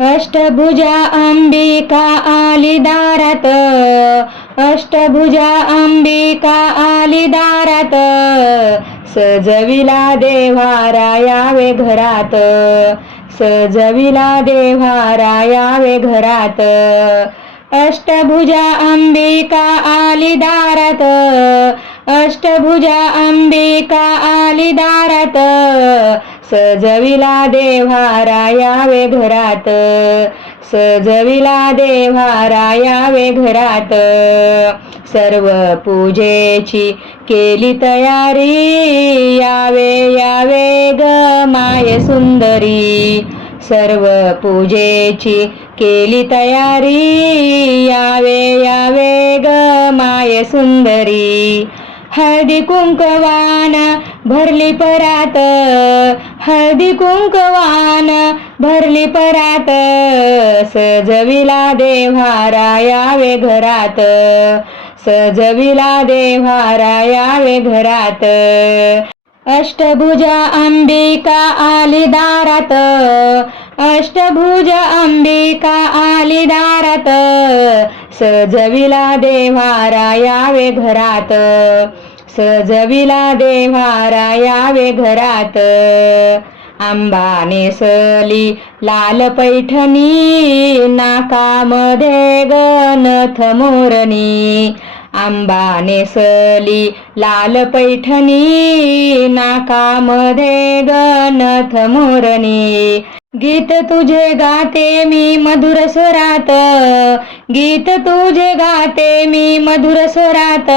अष्टभुजा अंबिका आली दारात अष्टभुजा अंबिका आली दारात सजविला देव्हारा यावे घरात। सजविला देव्हारा यावे घरात। अष्टभुजा अंबिका आली दारात अष्टभुजा अंबिका आली दारात सजविला देव्हा रायावे घरात. सजविला देव्हारा यावे घरात. सर्व पूजेची केली तयारी. यावे यावे ग माय सुंदरी. सर्व पूजेची केली तयारी. यावे यावे ग माय सुंदरी. हळदी कुंकवान भरली परात. हळदी कुंकवान भरली परात सजविला देव्हारा यावे घरात. सजविला देव्हारा यावे घरात. अष्टभुजा अंबिका आली दारात अष्टभुज अंबिका आली दारात. सजविला देव्हारा यावे घरात. सजविला देव्हा रायावे घरात. आंबा नेसली लाल पैठणी नाकामध्ये गणथ मोरणी. आंबा नेसली लाल पैठणी नाकामध्ये गणथ मोरणी. गीत तुझे गाते मी मधुर स्वरात. गीत तुझे गाते मी मधुर स्वरात.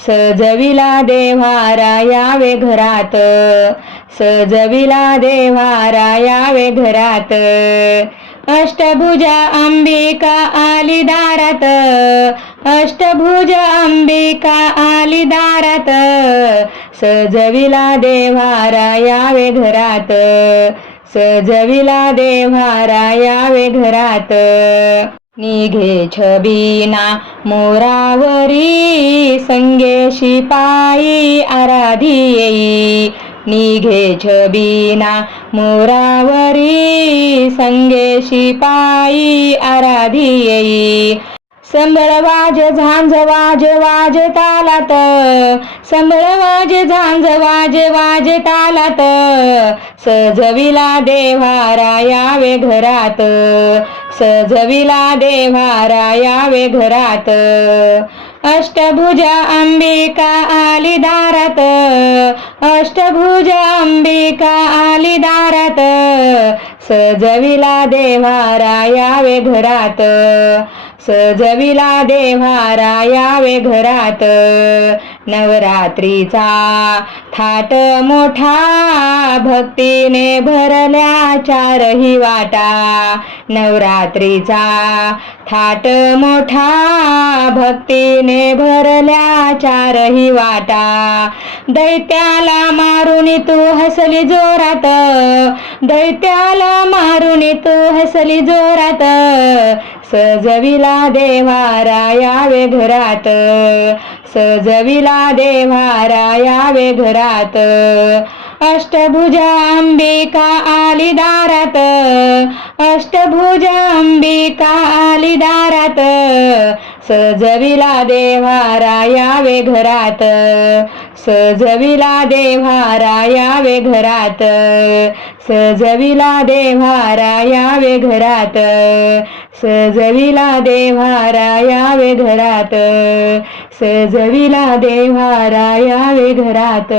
सजविला देवारा यावे घरात. सजविला देवारा यावे घरात. अष्टभुजा अंबिका आली दारात. अष्टभुजा अंबिका आली दारात. सजविला देवारा यावे घरात. सजविला देव्हारा यावे घरात. निघे छबीना मोरावरी संगे शिपाई आराधी येई. निघे छबीना मोरावरी संगे शिपाई आराधी येई. संबळ वाज झांज वाज वाज तालात. संबळ वाज झांज वाजे वाज तालात. सजविला देव्हारा यावे घरात. सजविला देव्हारा यावे घरात. अष्टभुजा अंबिका आली दारात. अष्टभुजा अंबिका आली दारात. सजविला देव्हारा यावे घरात. सजविला देव्हारा यावे घरात. नवरात्रीचा थाट मोठा भक्तीने भरल्या चारही वाटा. नवरात्रीचा थाट मोठा भक्तीने भरल्या चारही वाटा. दैत्याला मारून तू हसली जोरात. दैत्याला मारून तू हसली जोरात. सजविला देवा यावे घरात. सजविला देवा यावे घरात. अष्टभुजा अंबिका आली दारात. अष्टभुजा अंबिका आली दारात. सजविला देवा यावे घरात. सजविला देवा यावे घरात. सजविला देवा यावे घरात. सजविला देव्हारा यावे घरात सजविला देव्हारा यावे घरात